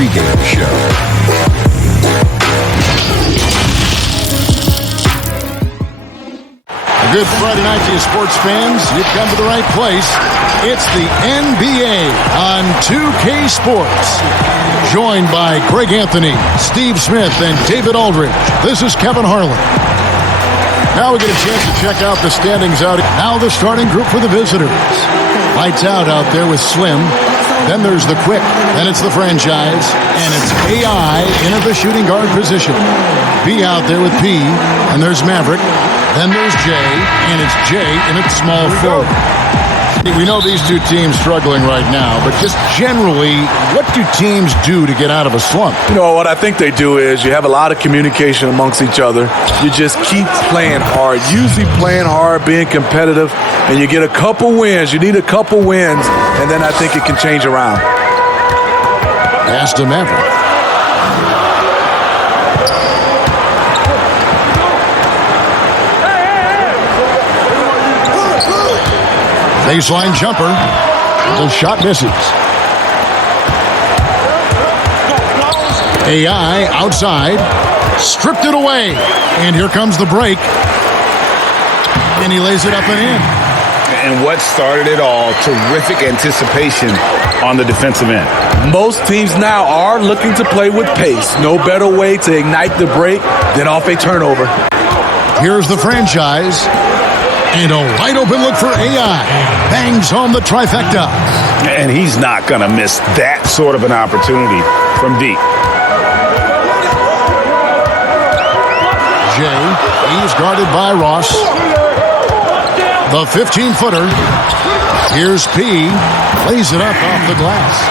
pregame show. Good Friday night to you sports fans. You've come to the right place. It's the NBA on 2K Sports. Joined by Greg Anthony, Steve Smith, and David Aldridge. This is Kevin Harlan. Now we get a chance to check out the standings out. Now the starting group for the visitors. Lights out there with Slim. Then there's the Quick. Then it's the Franchise. And it's AI in at the shooting guard position. B out there with P. And there's Maverick. Then there's Jay. And it's Jay in at small forward. We know these two teams struggling right now, but just generally, what do teams do to get out of a slump? You know, what I think they do is you have a lot of communication amongst each other. You just keep playing hard, usually playing hard, being competitive, and you get a couple wins. You need a couple wins, and then I think it can change around. Pass to Maverick. Baseline jumper. The shot misses. AI outside. Stripped it away. And here comes the break. And he lays it up and in. And what started it all, terrific anticipation on the defensive end. Most teams now are looking to play with pace. No better way to ignite the break than off a turnover. Here's the Franchise. And a wide open look for AI. Bangs home the trifecta. And he's not going to miss that sort of an opportunity from deep. Jay, he's guarded by Ross. The 15-footer. Here's P. Lays it up off the glass.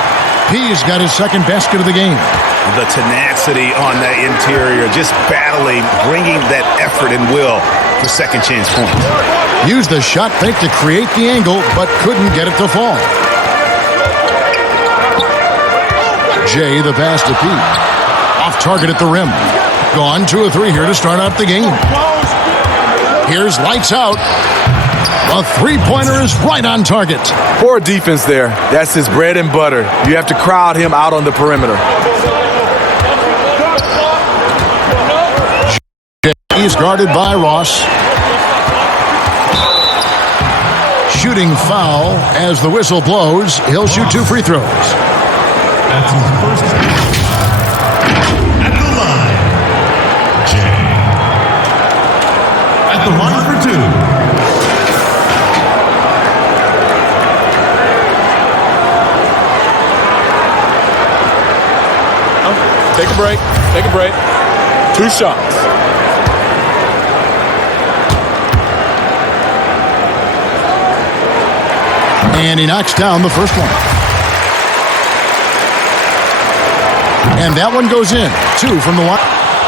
P's got his second basket of the game. The tenacity on that interior, just battling, bringing that effort and will for second chance points. Used the shot fake to create the angle, but couldn't get it to fall. Jay, the pass to Pete. Off target at the rim. Gone 2 of 3 here to start out the game. Here's lights out. A three-pointer is right on target. Poor defense there. That's his bread and butter. You have to crowd him out on the perimeter. He's guarded by Ross. Shooting foul as the whistle blows. He'll shoot 2 free throws. That's his first. At the line, Jay. At the line for 2. Take a break. Take a break. 2 shots. And he knocks down the first one. And that one goes in. 2 from the line.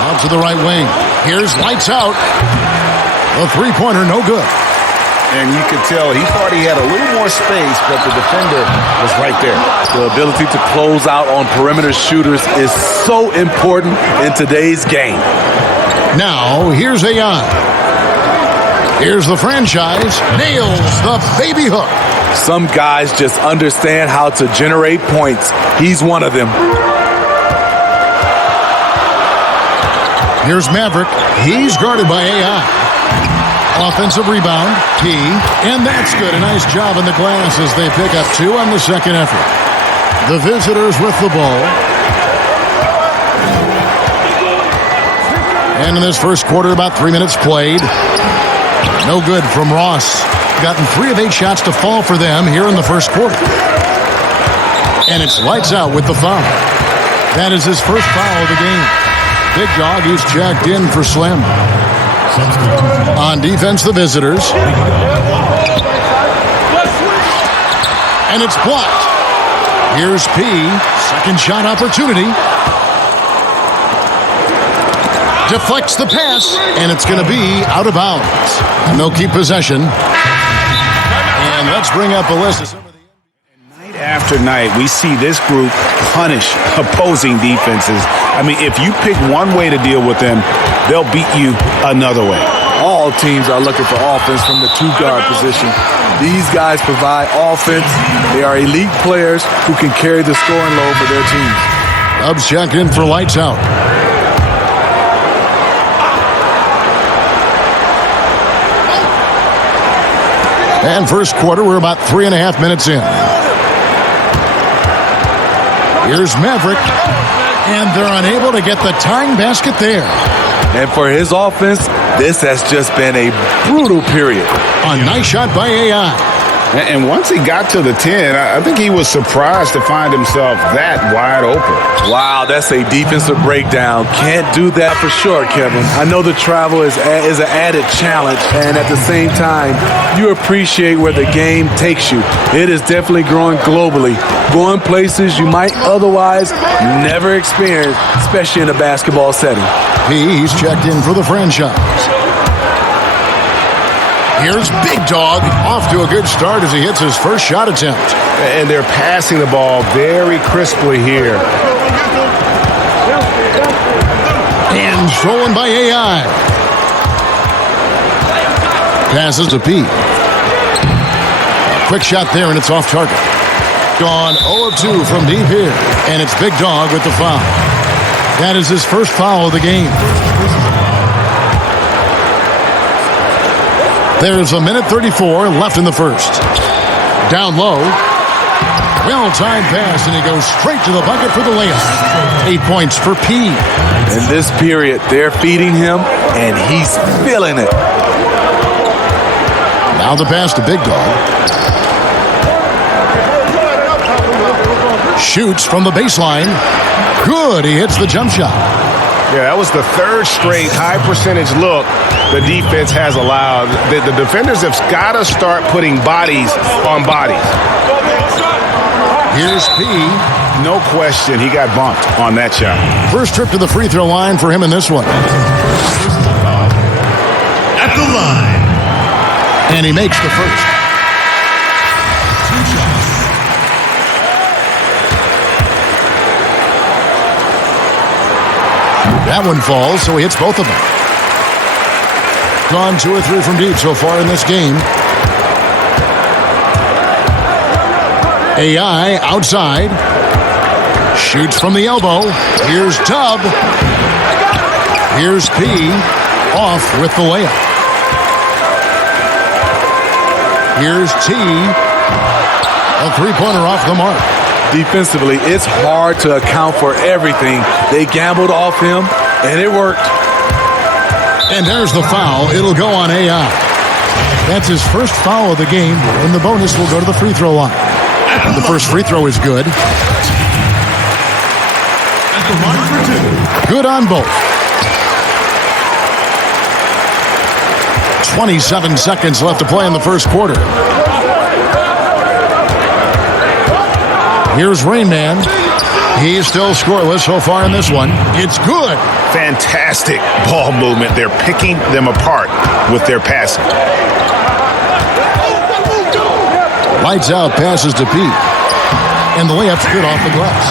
Out to the right wing. Here's lights out. The three-pointer, no good. And you could tell he thought he had a little more space, but the defender was right there. The ability to close out on perimeter shooters is so important in today's game. Now, here's AI. Here's the Franchise. Nails the baby hook. Some guys just understand how to generate points. He's one of them. Here's Maverick. He's guarded by AI. Offensive rebound, P. And that's good. A nice job in the glass as they pick up 2 on the second effort. The visitors with the ball. And in this first quarter, about 3 minutes played. No good from Ross. Gotten 3 of 8 shots to fall for them here in the first quarter. And it's lights out with the foul. That is his first foul of the game. Big Dog, he's checked in for Slim. On defense, the visitors. And it's blocked. Here's P. Second shot opportunity. Deflects the pass, and it's going to be out of bounds. And they'll keep possession. And let's bring up a list. Night after night, we see this group punish opposing defenses. I mean, if you pick one way to deal with them, they'll beat you another way. All teams are looking for offense from the 2-guard position. These guys provide offense. They are elite players who can carry the scoring load for their teams. Dubs check in for lights out. And first quarter, we're about 3.5 minutes in. Here's Maverick. And they're unable to get the tying basket there. And for his offense, this has just been a brutal period. A nice shot by AI. And once he got to the 10, I think he was surprised to find himself that wide open. Wow, that's a defensive breakdown. Can't do that for sure, Kevin. I know the travel is an added challenge, and at the same time, you appreciate where the game takes you. It is definitely growing globally, going places you might otherwise never experience, especially in a basketball setting. He's checked in for the franchise. Here's Big Dog off to a good start as he hits his first shot attempt. And they're passing the ball very crisply here. And stolen by AI. Passes to P. Quick shot there, and it's off target. Gone 0 of 2 from deep here. And it's Big Dog with the foul. That is his first foul of the game. There's 1:34 left in the first. Down low. Well-timed pass, and he goes straight to the bucket for the layup. 8 points for P. In this period, they're feeding him, and he's feeling it. Now the pass to Big Dog. Shoots from the baseline. Good. He hits the jump shot. Yeah, that was the third straight high-percentage look the defense has allowed. The defenders have got to start putting bodies on bodies. Here's P. No question, he got bumped on that shot. First trip to the free throw line for him in this one. At the line. And he makes the first. That one falls, so he hits both of them. Gone 2 or 3 from deep so far in this game. AI outside. Shoots from the elbow. Here's Tubb. Here's P. Off with the layup. Here's T. A three-pointer off the mark. Defensively, it's hard to account for everything. They gambled off him, and it worked. And there's the foul. It'll go on AI. That's his first foul of the game, and the bonus will go to the free throw line. The first free throw is good. At the line for 2. Good on both. 27 seconds left to play in the first quarter. Here's Rain Man. He's still scoreless so far in this one. It's good. Fantastic ball movement. They're picking them apart with their passing. Lights out, passes to Pete. And the layup's good off the glass.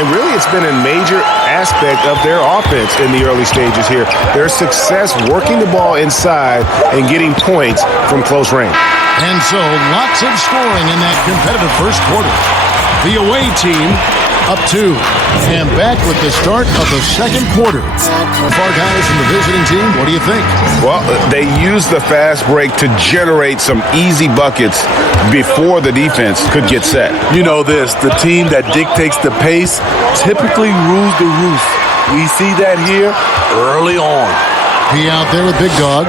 And really, it's been a major aspect of their offense in the early stages here. Their success working the ball inside and getting points from close range. And so, lots of scoring in that competitive first quarter. The away team up 2. And back with the start of the second quarter. Far guys from the visiting team, what do you think? Well, they used the fast break to generate some easy buckets before the defense could get set. You know this, the team that dictates the pace typically rules the roost. We see that here early on. He out there with Big Dog.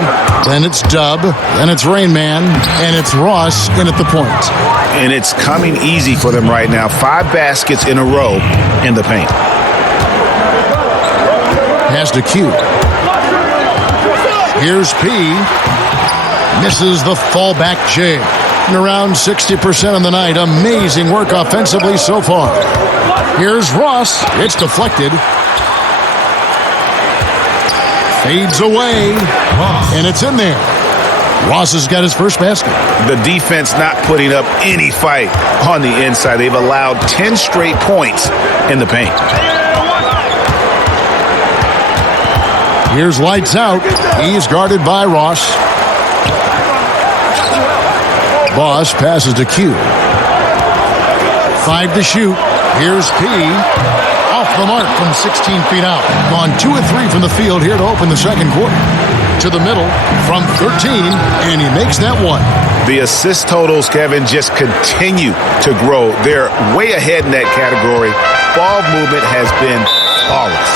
Then it's Dub. Then it's Rain Man. And it's Ross in at the point. And it's coming easy for them right now. 5 baskets in a row in the paint. Pass to Q. Here's P. Misses the fallback J. And around 60% on the night. Amazing work offensively so far. Here's Ross. It's deflected. Fades away. And it's in there. Ross has got his first basket. The defense not putting up any fight on the inside. They've allowed 10 straight points in the paint. Here's lights out. He's guarded by Ross. Boss passes to Q. 5 to shoot. Here's P. Off the mark from 16 feet out. Gone 2 of 3 from the field here to open the second quarter. To the middle from 13, and he makes that one. The assist totals, Kevin, just continue to grow. They're way ahead in that category. Ball movement has been flawless.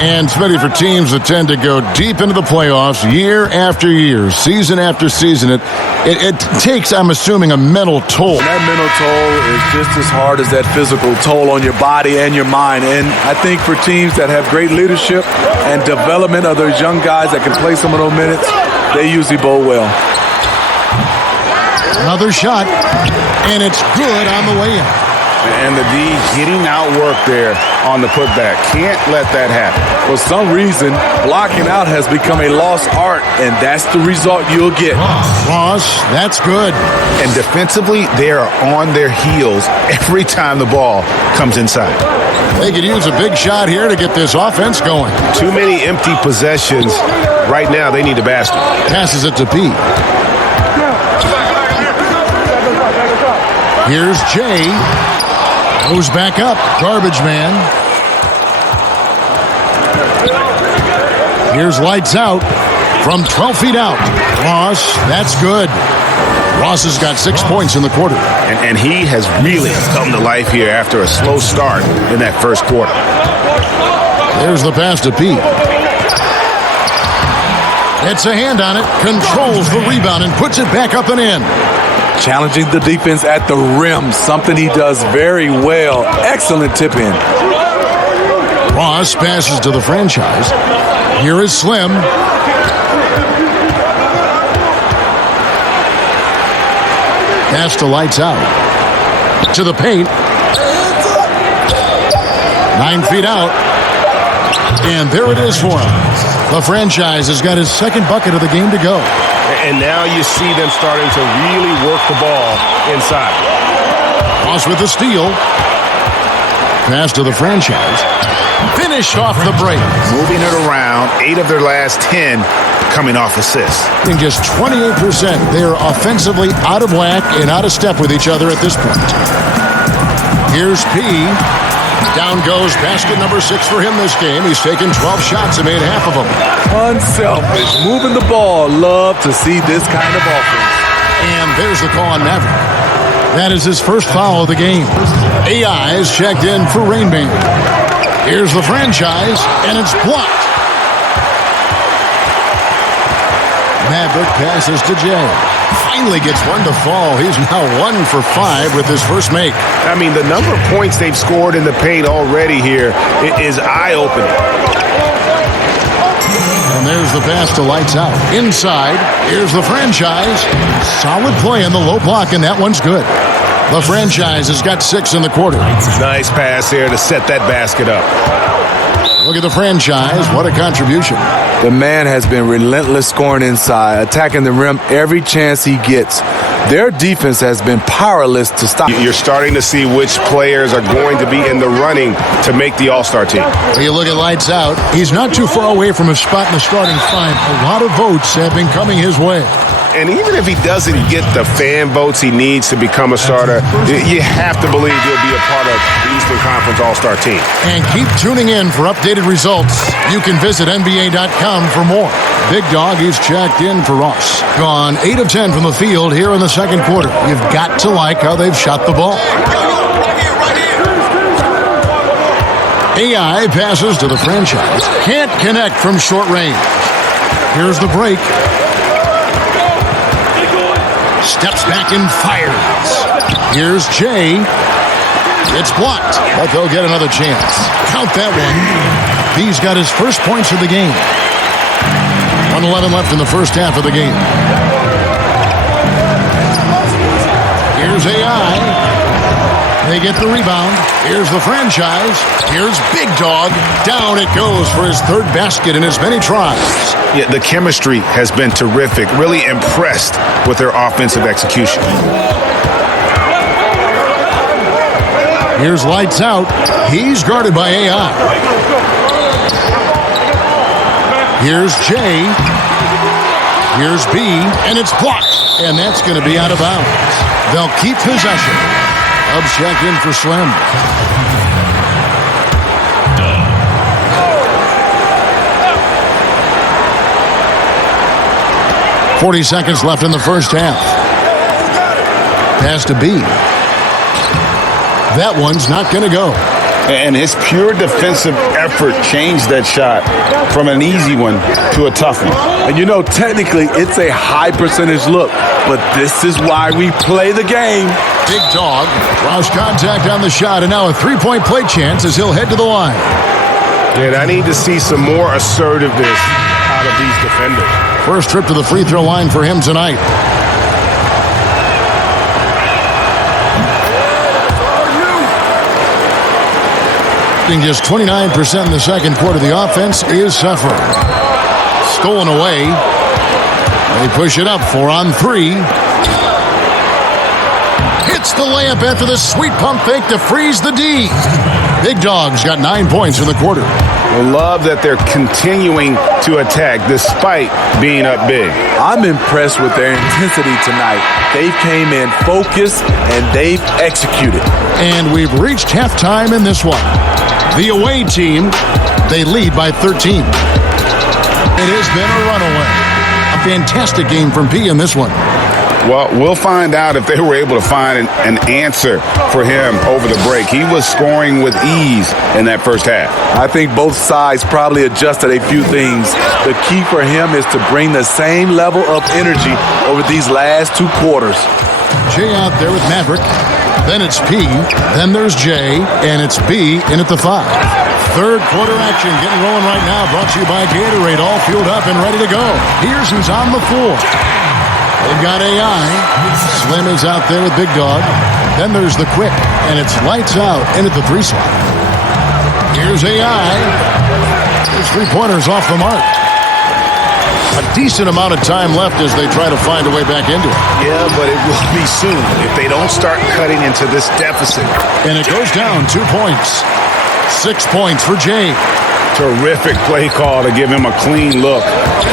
And Smitty, for teams that tend to go deep into the playoffs year after year, season after season, it takes, I'm assuming, a mental toll. And that mental toll is just as hard as that physical toll on your body and your mind. And I think for teams that have great leadership and development of those young guys that can play some of those minutes, they usually bowl well. Another shot, and it's good on the way in. And the D getting outwork there on the putback. Can't let that happen. For some reason, blocking out has become a lost art, and that's the result you'll get. Ross, that's good. And defensively, they are on their heels every time the ball comes inside. They could use a big shot here to get this offense going. Too many empty possessions. Right now, they need a basket. Passes it to P. Here's Jay. Goes back up. Garbage man. Here's lights out from 12 feet out. Ross, that's good. Ross has got 6 points in the quarter. And he has really come to life here after a slow start in that first quarter. There's the pass to P. Gets a hand on it, controls the rebound, and puts it back up and in. Challenging the defense at the rim, something he does very well. Excellent tip in. Ross passes to the franchise. Here is Slim. Pass to lights out. To the paint. 9 feet out. And there it is for him. The franchise has got his second bucket of the game to go. And now you see them starting to really work the ball inside. Ross with the steal. Pass to the franchise. Finished off the break. Moving it around, 8 of their last 10 coming off assists. In just 28%, they're offensively out of whack and out of step with each other at this point. Here's P. Down goes basket number 6 for him this game. He's taken 12 shots and made half of them. Unselfish. Moving the ball. Love to see this kind of offense. And there's the call on Maverick. That is his first foul of the game. AI is checked in for Rainman. Here's the franchise, and it's blocked. Maverick passes to Jay. Finally gets one to fall. He's now 1 for 5 with his first make. I mean, the number of points they've scored in the paint already here is eye-opening. And there's the pass to lights out. Inside, here's the franchise. Solid play in the low block, and that one's good. The franchise has got 6 in the quarter. Nice pass there to set that basket up. Look at the franchise. What a contribution. The man has been relentless scoring inside, attacking the rim every chance he gets. Their defense has been powerless to stop. You're starting to see which players are going to be in the running to make the All-Star team. When you look at lights out, he's not too far away from his spot in the starting five. A lot of votes have been coming his way. And even if he doesn't get the fan votes he needs to become a starter, you have to believe he'll be a part of the Eastern Conference All-Star team. And keep tuning in for updated results. You can visit NBA.com for more. Big Dog, he's checked in for Ross. Gone 8 of 10 from the field here in the second quarter. You've got to like how they've shot the ball. AI passes to the franchise. Can't connect from short range. Here's the break. Steps back and fires. Here's Jay. It's blocked, but they'll get another chance. Count that one. He's got his first points of the game. 1:11 left in the first half of the game. Here's AI. They get the rebound. Here's the franchise. Here's Big Dog. Down it goes for his third basket in as many tries. Yeah, the chemistry has been terrific. Really impressed with their offensive execution. Here's lights out. He's guarded by AI. Here's Jay. Here's B, and it's blocked. And that's going to be out of bounds. They'll keep possession. Check in for Slim. 40 seconds left in the first half. Pass to B. That one's not going to go. And his pure defensive effort changed that shot from an easy one to a tough one. And you know, technically, it's a high percentage look, but this is why we play the game. Big Dog draws contact on the shot, and now a three-point play chance as he'll head to the line. And I need to see some more assertiveness out of these defenders. First trip to the free throw line for him tonight. Just 29% in the second quarter. The offense is suffering. Stolen away. They push it up 4 on 3. Hits the layup after the sweet pump fake to freeze the D. Big Dog's got 9 points in the quarter. I love that they're continuing to attack despite being up big. I'm impressed with their intensity tonight. They came in focused and they've executed. And we've reached halftime in this one. The away team, they lead by 13. It has been a runaway. A fantastic game from P in this one. Well, we'll find out if they were able to find an answer for him over the break. He was scoring with ease in that first half. I think both sides probably adjusted a few things. The key for him is to bring the same level of energy over these last 2 quarters. Jay out there with Maverick. Then it's P. Then there's J. And it's B in at the 5. Third quarter action getting rolling right now. Brought to you by Gatorade. All fueled up and ready to go. Here's who's on the floor. They've got AI. Slim is out there with Big Dog. Then there's the Quick. And it's lights out in at the 3 slot. Here's AI. His 3-pointers off the mark. A decent amount of time left as they try to find a way back into it. Yeah, but it will be soon if they don't start cutting into this deficit. And it goes down 2 points. 6 points for Jay. Terrific play call to give him a clean look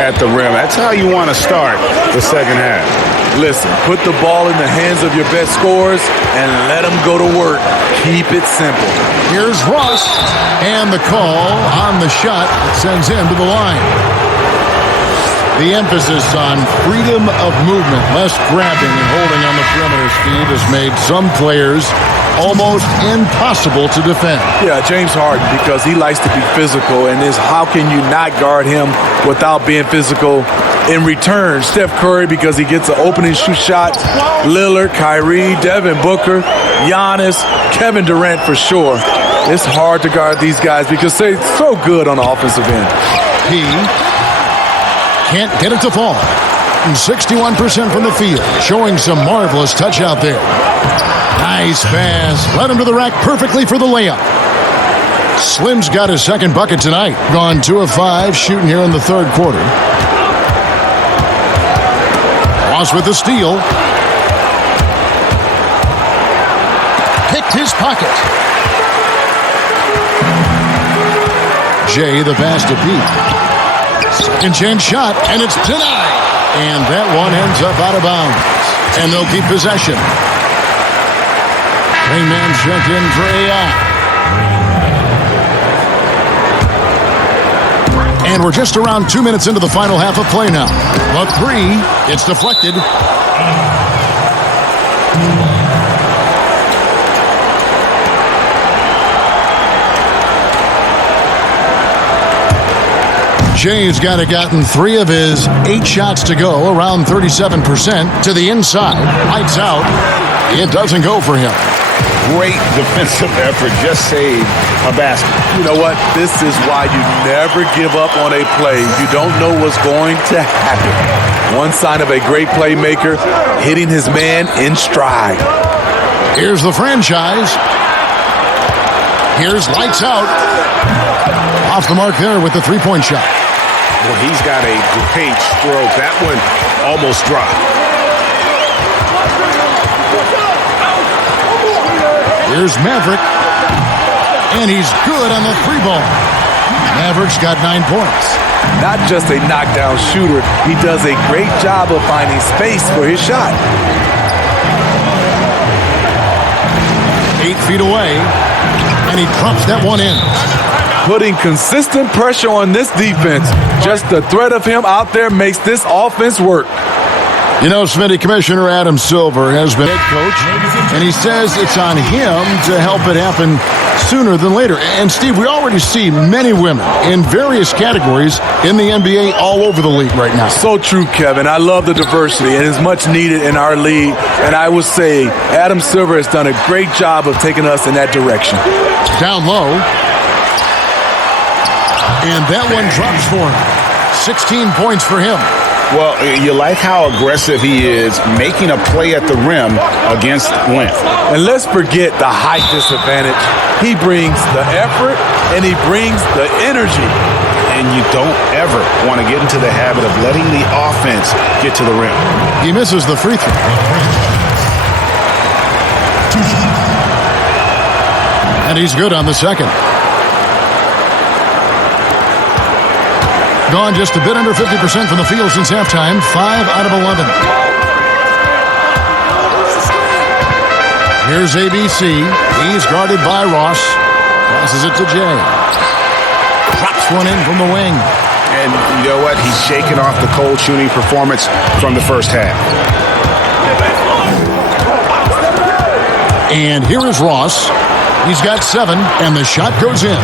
at the rim. That's how you want to start the second half. Listen, put the ball in the hands of your best scorers and let them go to work. Keep it simple. Here's Ross. And the call on the shot that sends him to the line. The emphasis on freedom of movement, less grabbing and holding on the perimeter, Steve, has made some players almost impossible to defend. Yeah, James Harden, because he likes to be physical, and how can you not guard him without being physical? In return, Steph Curry, because he gets an opening shoot shot. Lillard, Kyrie, Devin Booker, Giannis, Kevin Durant for sure. It's hard to guard these guys because they're so good on the offensive end. He can't get it to fall. 61% from the field, showing some marvelous touch out there. Nice pass. Led him to the rack perfectly for the layup. Slim's got his second bucket tonight. Gone 2 of 5, shooting here in the third quarter. Ross with the steal. Picked his pocket. Jay the pass to Pete. Second chance shot, and it's denied. And that one ends up out of bounds. And they'll keep possession. Wingman check in for AI. And we're just around 2 minutes into the final half of play now. The 3, it's deflected. Jay's gotten 3 of his 8 shots to go, around 37% to the inside. Lights out. It doesn't go for him. Great defensive effort. Just saved a basket. You know what? This is why you never give up on a play. You don't know what's going to happen. One sign of a great playmaker, hitting his man in stride. Here's the franchise. Here's lights out. Off the mark there with the 3-point shot. Well, he's got a great stroke. That one almost dropped. Here's Maverick. And he's good on the 3-ball. Maverick's got 9 points. Not just a knockdown shooter, he does a great job of finding space for his shot. 8 feet away. And he drops that one in. Putting consistent pressure on this defense. Just the threat of him out there makes this offense work. You know, Smitty, Commissioner Adam Silver has been head coach, and he says it's on him to help it happen sooner than later. And, Steve, we already see many women in various categories in the NBA all over the league right now. So true, Kevin. I love the diversity, and it's much needed in our league. And I would say Adam Silver has done a great job of taking us in that direction. Down low. And that one drops for him. 16 points for him. Well, you like how aggressive he is making a play at the rim against length. And let's forget the height disadvantage. He brings the effort, and he brings the energy. And you don't ever want to get into the habit of letting the offense get to the rim. He misses the free throw. And he's good on the second. Gone just a bit under 50% from the field since halftime. 5 out of 11. Here's ABC. He's guarded by Ross. Passes it to Jay. Drops one in from the wing. And you know what? He's shaking off the cold shooting performance from the first half. And here is Ross. He's got 7, and the shot goes in.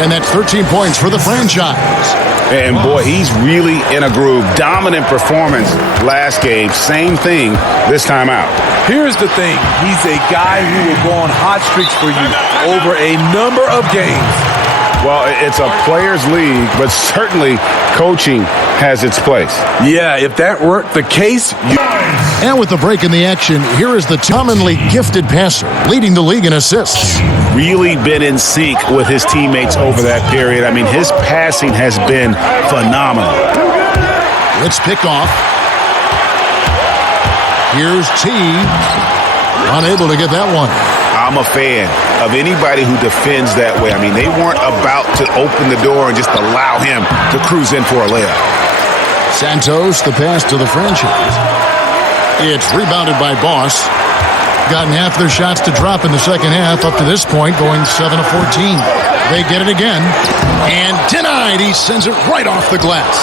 And that's 13 points for the franchise. And, boy, he's really in a groove. Dominant performance last game. Same thing this time out. Here's the thing. He's a guy who will go on hot streaks for you over a number of games. Well, it's a players' league, but certainly coaching has its place. Yeah, if that weren't the case, And with the break in the action, here is the commonly gifted passer, leading the league in assists. Really been in sync with his teammates over that period. I mean, his passing has been phenomenal. It's picked off. Here's T. Unable to get that one. I'm a fan of anybody who defends that way. I mean, they weren't about to open the door and just allow him to cruise in for a layup. Santos, the pass to the franchise. It's rebounded by Boss. Gotten half their shots to drop in the second half up to this point, going 7 of 14. They get it again. And denied. He sends it right off the glass.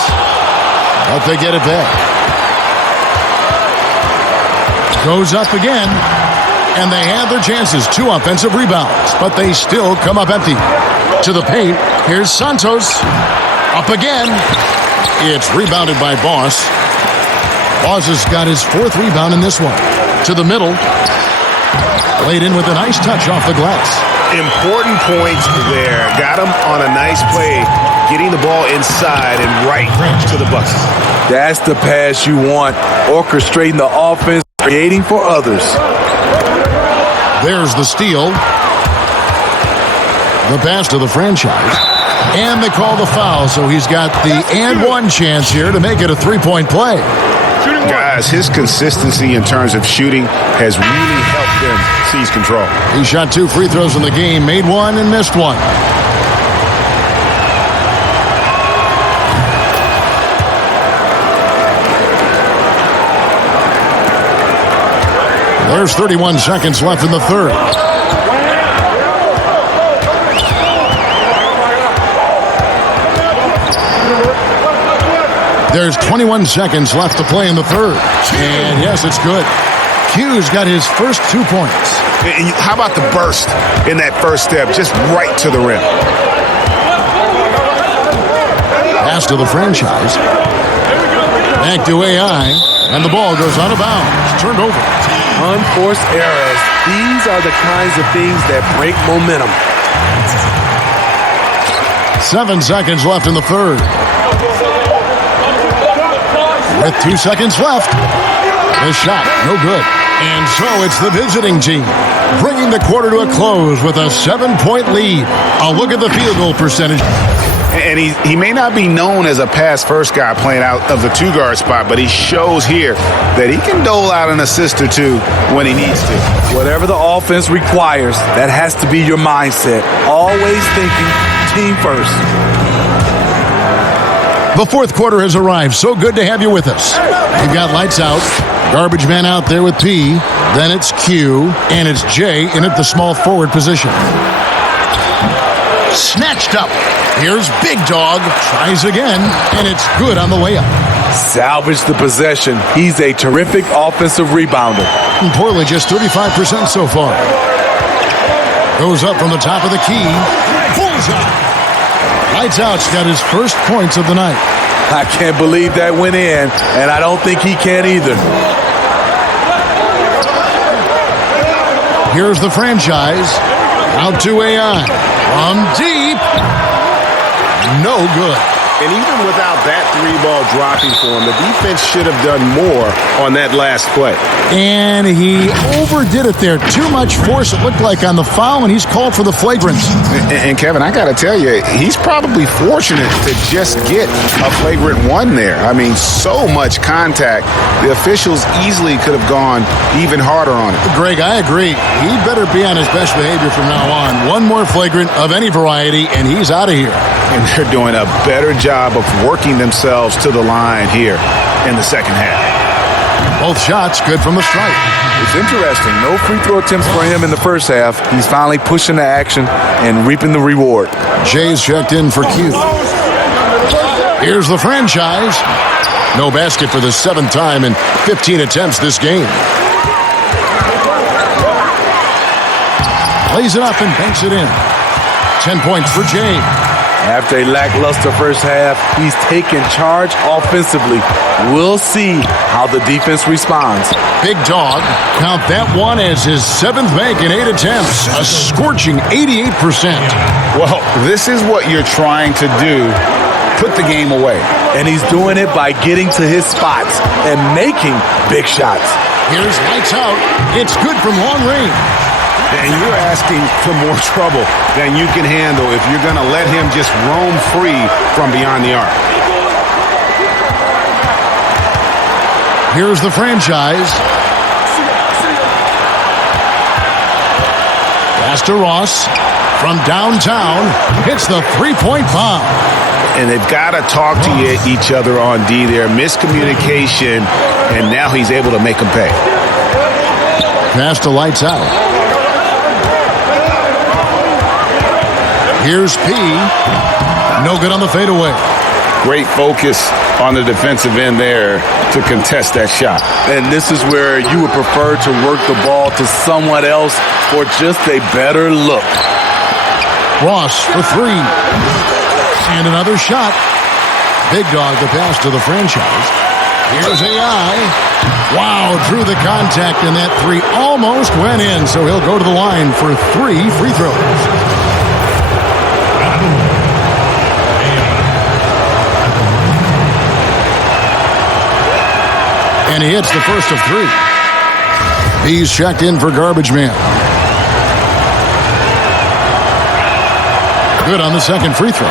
But they get it back. Goes up again. And they have their chances. 2 offensive rebounds. But they still come up empty. To the paint. Here's Santos. Up again. It's rebounded by Boss. Boss has got his 4th rebound in this one. To the middle. Laid in with a nice touch off the glass. Important points there. Got him on a nice play. Getting the ball inside and right to the bucket. That's the pass you want. Orchestrating the offense. Creating for others. There's the steal. The pass to the franchise. And they call the foul, so he's got the and one chance here to make it a 3-point play. Guys, his consistency in terms of shooting has really helped them seize control. He shot 2 free throws in the game, made 1 and missed 1. There's 31 seconds left in the third. There's 21 seconds left to play in the third. And yes, it's good. Q's got his first 2 points. And how about the burst in that first step, just right to the rim? Pass to the franchise. Back to AI. And the ball goes out of bounds. Turned over. Unforced errors. These are the kinds of things that break momentum. 7 seconds left in the third. With 2 seconds left. The shot, no good. And so it's the visiting team bringing the quarter to a close with a 7-point lead. A look at the field goal percentage. And he may not be known as a pass-first guy playing out of the 2-guard spot, but he shows here that he can dole out an assist or 2 when he needs to. Whatever the offense requires, that has to be your mindset. Always thinking team first. The fourth quarter has arrived. So good to have you with us. We've got lights out. Garbage man out there with P. Then it's Q. And it's J in at the small forward position. Snatched up. Here's Big Dog. Tries again. And it's good on the way up. salvaged the possession. He's a terrific offensive rebounder. And Portland just 35% so far. Goes up from the top of the key. Bullseye. Lights out's got his first points of the night. I can't believe that went in, and I don't think he can either. Here's the franchise. Out to AI. From deep. No good. And even without that three ball dropping for him, the defense should have done more on that last play. And he overdid it there. Too much force, it looked like, on the foul, and he's called for the flagrant. And Kevin, I got to tell you, he's probably fortunate to just get a flagrant one there. I mean, so much contact. The officials easily could have gone even harder on it. Greg, I agree. He better be on his best behavior from now on. One more flagrant of any variety, and he's out of here. And they're doing a better job of working themselves to the line here in the second half. Both shots good from the stripe. It's interesting. No free throw attempts for him in the first half. He's finally pushing the action and reaping the reward. Jay's checked in for Q. Here's the franchise. No basket for the seventh time in 15 attempts this game. Lays it up and banks it in. 10 points for Jay. After a lackluster first half, he's taken charge offensively. We'll see how the defense responds. Big Dog, count that one as his seventh bank in 8 attempts. A scorching 88%. Well, this is what you're trying to do. Put the game away. And he's doing it by getting to his spots and making big shots. Here's lights out. It's good from long range. And you're asking for more trouble than you can handle if you're going to let him just roam free from beyond the arc. Here's the franchise. Pass to Ross from downtown. Hits the three-point bomb. And they've got to talk to each other on D there. Miscommunication, and now he's able to make them pay. Pass to lights out. Here's P. No good on the fadeaway. Great focus on the defensive end there to contest that shot. And this is where you would prefer to work the ball to someone else for just a better look. Ross for three. And another shot. Big Dog the pass to the franchise. Here's AI. Wow, drew the contact, and that three almost went in, so he'll go to the line for 3 free throws. And he hits the first of 3. He's checked in for Garbage Man. Good on the second free throw.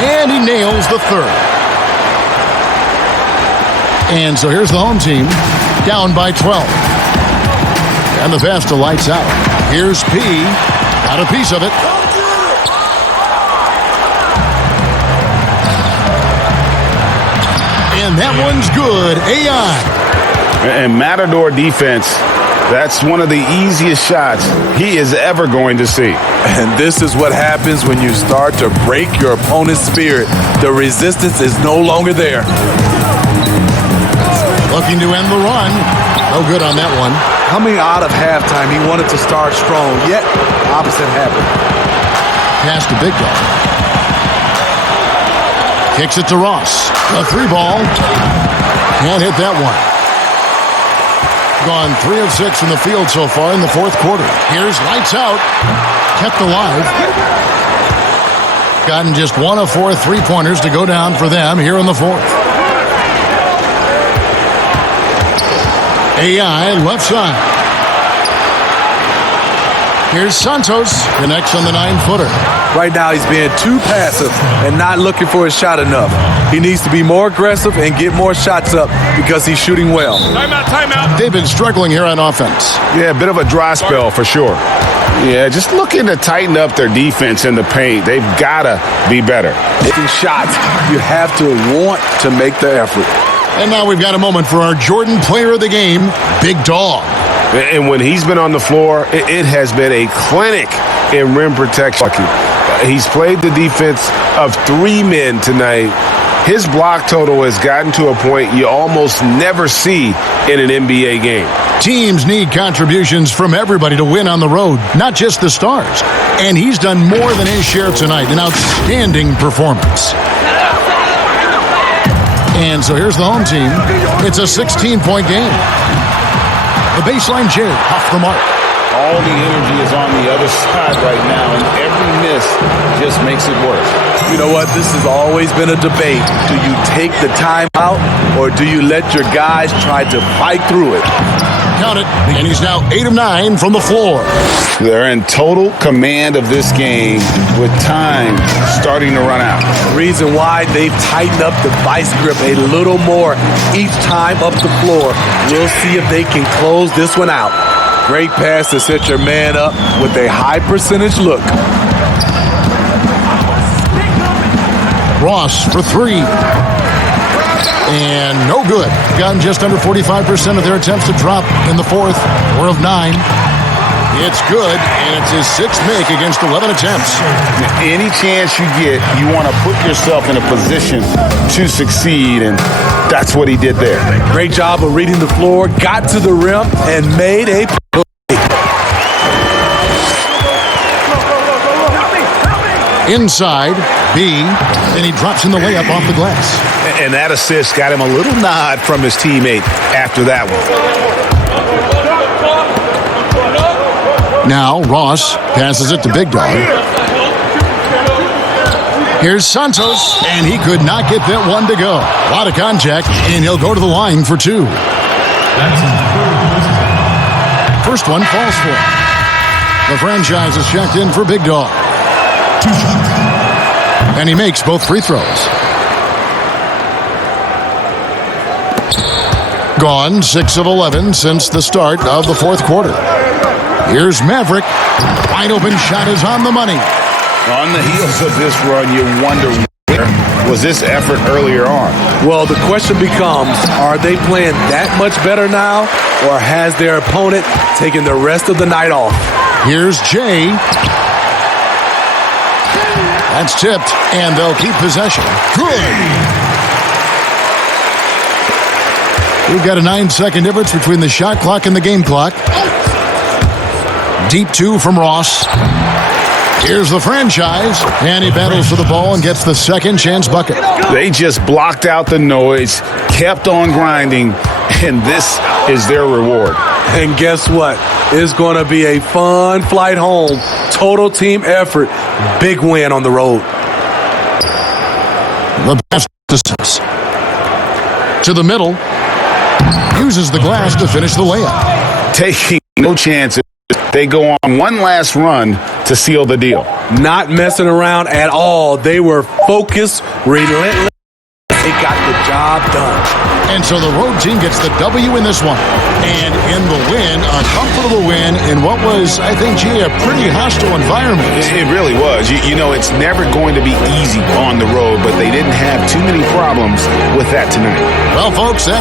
And he nails the third. And so here's the home team, down by 12. And the pass to lights out. Here's P. Got a piece of it. And that one's good. AI. And Matador defense, that's one of the easiest shots he is ever going to see. And this is what happens when you start to break your opponent's spirit. The resistance is no longer there. Looking to end the run. No good on that one. Coming out of halftime, he wanted to start strong, yet opposite happened. Pass to Big Dog. Kicks it to Ross. A 3-ball. Can't hit that one. Gone 3 of 6 from the field so far in the fourth quarter. Here's lights out. Kept alive. Gotten just 1 of 4 3-pointers to go down for them here in the fourth. AI left side. Here's Santos. Connects on the 9-footer. Right now he's being too passive and not looking for his shot enough. He needs to be more aggressive and get more shots up because he's shooting well. Timeout. They've been struggling here on offense. Yeah, a bit of a dry spell for sure. Yeah, just looking to tighten up their defense in the paint. They've got to be better. Hitting shots, you have to want to make the effort. And now we've got a moment for our Jordan player of the game, Big Dog. And when he's been on the floor, it has been a clinic in rim protection. He's played the defense of 3 men tonight. His block total has gotten to a point you almost never see in an NBA game. Teams need contributions from everybody to win on the road, not just the stars. And he's done more than his share tonight, an outstanding performance. And so here's the home team. It's a 16-point game. The baseline J off the mark. All the energy is on the other side right now, and every miss just makes it worse. You know what? This has always been a debate. Do you take the time out, or do you let your guys try to fight through it? Count it. And he's now 8 of 9 from the floor. They're in total command of this game with time starting to run out. Reason why they've tightened up the vice grip a little more each time up the floor. We'll see if they can close this one out. Great pass to set your man up with a high percentage look. Ross for 3. And no good. Gotten just under 45% of their attempts to drop in the fourth. 4 of 9. It's good, and it's his 6th make against 11 attempts. Any chance you get, you want to put yourself in a position to succeed, and that's what he did there. Great job of reading the floor, got to the rim, and made a play. Inside, B, and he drops in the layup off the glass. And that assist got him a little nod from his teammate after that one. Now Ross passes it to Big Dog. Here's Santos, and he could not get that one to go. A lot of contact, and he'll go to the line for 2. First one falls for him. The franchise is checked in for Big Dog. 2 shots. And he makes both free throws. Gone 6 of 11 since the start of the fourth quarter. Here's Maverick. Wide open shot is on the money. On the heels of this run, you wonder where was this effort earlier on? Well, the question becomes, are they playing that much better now, or has their opponent taken the rest of the night off? Here's Jay. That's tipped, and they'll keep possession. Good. We've got a 9-second difference between the shot clock and the game clock. Deep 2 from Ross. Here's the franchise, and he battles for the ball and gets the second chance bucket. They just blocked out the noise, kept on grinding, and this is their reward. And guess what? It's going to be a fun flight home. Total team effort. Big win on the road. The pass distance to the middle. Uses the glass to finish the layup. Taking no chances. They go on one last run to seal the deal. Not messing around at all. They were focused, relentless. They got the job done. And so the road team gets the W in this one. And in the win, a comfortable win in what was, I think, G, a pretty hostile environment. It really was. You know, it's never going to be easy on the road, but they didn't have too many problems with that tonight. Well, folks,